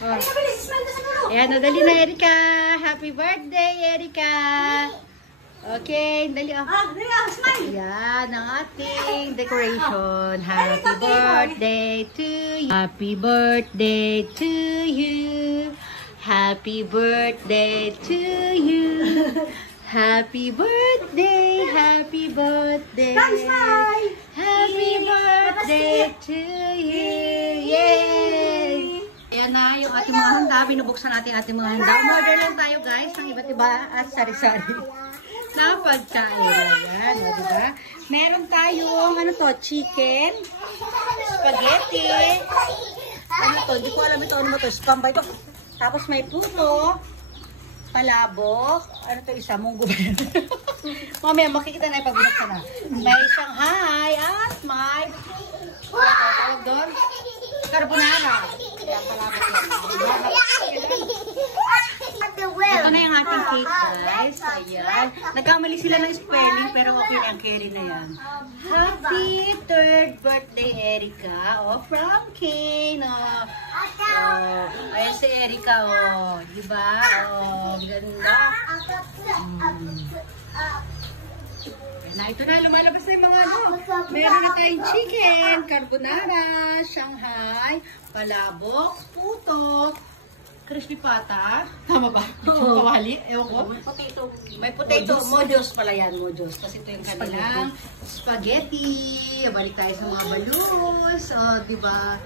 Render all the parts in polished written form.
Oh. Ayan, nadali na, Erika. Happy birthday, Erika. Okay, dali. Smile. Ayan, ang ating decoration. Happy birthday to you. Happy birthday to you. Happy birthday to you. Happy birthday, happy birthday. Smile. Happy birthday to you. Yay! Ayan na yung ating mga handa. Binubuksan natin ating mga handa. Umorder lang tayo guys ng iba't iba at sari-sari na pagkain. Ayan, diba? Meron tayong ano to, chicken, spaghetti. Ano to? Hindi ko alam ito. Ano ba to? Spam ba ito? Tapos may puto, palabok. Ano to isa? Munggo ba yan? Mamaya makikita na yung pagbuksan na. May Shanghai at may tawag doon? Carbonara. Ayan, palabok yan. Ito na yung ating cake, guys. Ayan. Nagkamali sila ng spelling, pero okay na ang carry na yan. Happy 3rd birthday, Erika. Oh, from Kane. Oh. Oh. Ayan si Erika, oh. Diba? Oh, ganda. Na, ito na, lumalabas na yung mga ano. Meron na tayong chicken, carbonara, Shanghai, palabok, puto, crispy pata. Tama ba? Kawali? Ewan ko. May potato. Mojos pala yan. Mojos. Kasi ito yung kanilang spaghetti. Balik tayo sa mga balloons. O, diba?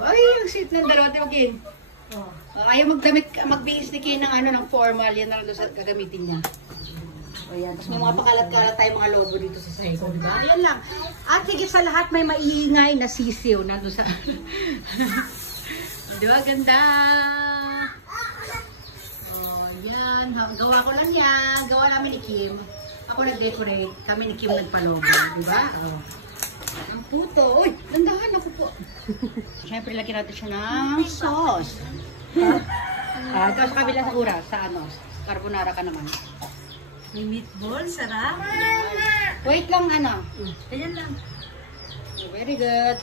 Ay, yung sweet ng dalawa. Timagin. Ayaw magbihis ni Kay ng ano, ng formal. Yan na lang doon sa gagamitin niya. Ayan. Tapos may mga pakalat-kalat tayo mga logo dito sa side. Diba? Ayan lang. At higit sa lahat, may maingay na sisiw na doon sa... Diba? Ganda! Oh, yan. Gawa ko lang yan. Gawa namin ni Kim. Ako nag-decorate. Kami ni Kim nagpalogo. Diba? Oh. Ang puto. Uy! Landahan ako po. Siyempre, lagyan natin siya ng sauce. Tapos sa kabila sa ura. Sa ano? Carbonara ka naman. May meatball. Sarap. Wait lang, ano? Ganyan lang. Very good.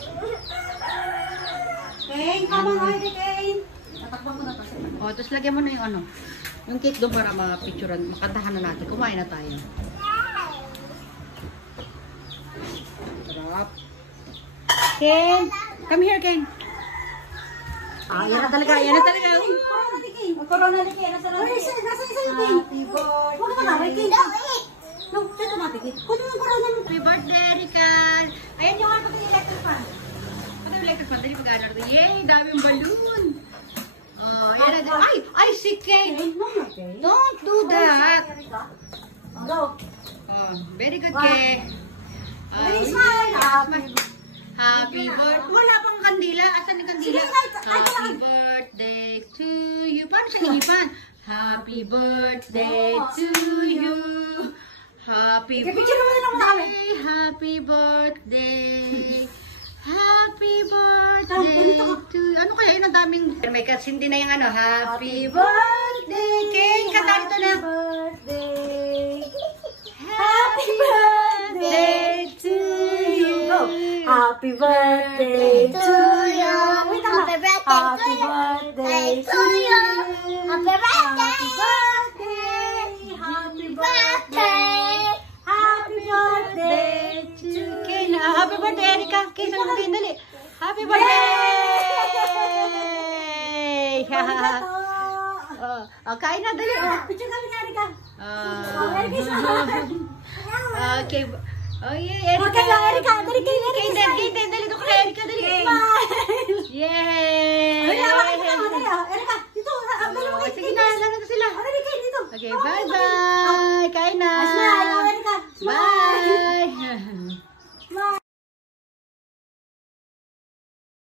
Kane, come on, Kane. Natakbang ko na to. O, tapos lagyan mo na yung ano. Yung cake doon para mapicturean. Makantahan na natin. Kumain na tayo. Sarap. Kane! Come here, Kane. Ah, yan na talaga. Yan na talaga. Corona ni Kane. Nasa isa yung Kane. Happy birthday. Huwag ka na, Kane. No, dito na, Kane. Kunin mo yung corona mo. Happy birthday, Erika. Ayan yung ano yung electric fan. Ano yung electric fan? Dali pag-ano rin. Yay! Daming balloon. Oh, yan na. Ay, si Kane. Don't do that. Go. Oh, very good, Kane. Happy birthday. Wala pang kandila. Asan yung kandila? Happy birthday to you. Paano siya inipan? Happy birthday to you. Happy birthday. Happy birthday. Happy birthday to you. Ano kaya yun? Ang daming... May kasindi na yung ano. Happy birthday. Kane, kanta ito na. Happy birthday to you. Happy birthday to you. Happy birthday to you. Happy birthday. Happy birthday. Happy birthday to Kane, happy birthday, Erika. Kane, saan ka dali? Happy birthday! Oh, kain na, dali. Picture kami ni Erika. Okay. Oh, yeah, Erika. Okay lang, Erika. Dali kayo, Erika. Kane, dali. Doon ka na, Erika, dali. Yay! Erika,